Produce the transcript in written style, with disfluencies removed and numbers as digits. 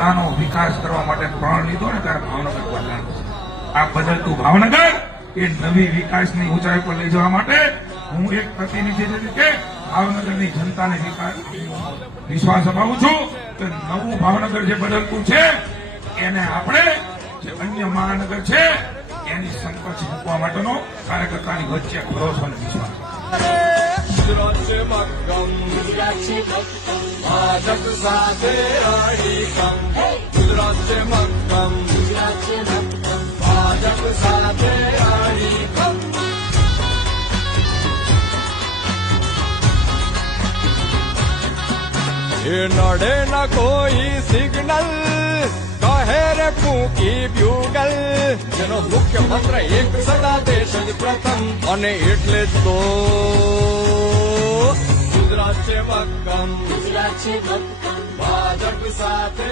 જનતાનો વિકાસ કરવા માટે પ્રણ લીધો ને ત્યારે ભાવનગર બદલાયું છે. આ બદલતું ભાવનગર એ નવી વિકાસની ઊંચાઈ પર લઈ જવા માટે હું એક પ્રતિનિધિ તરીકે ભાવનગરની જનતાને વિશ્વાસ અપાવું છું કે નવું ભાવનગર જે બદલતું છે એને આપણે જે અન્ય મહાનગર છે એની સમકક્ષ મૂકવા માટેનો કાર્યકર્તાની વચ્ચે ભરોસો અને વિશ્વાસ. ગુજરાત છે મક્કમ, ભાજપ સાથે અડીખમ. ગુજરાત છે મક્કમ, ભાજપ સાથે અડીખમ. એ નડે ન કોઈ સિગ્નલ, કહે રે ફૂંકી બ્યુગલ. જેનો મુખ્ય મંત્ર એક સદા દેશ જ પ્રથમ, અને એટલે જ તો ગુજરાત છે મક્કમ, ભાજપ સાથે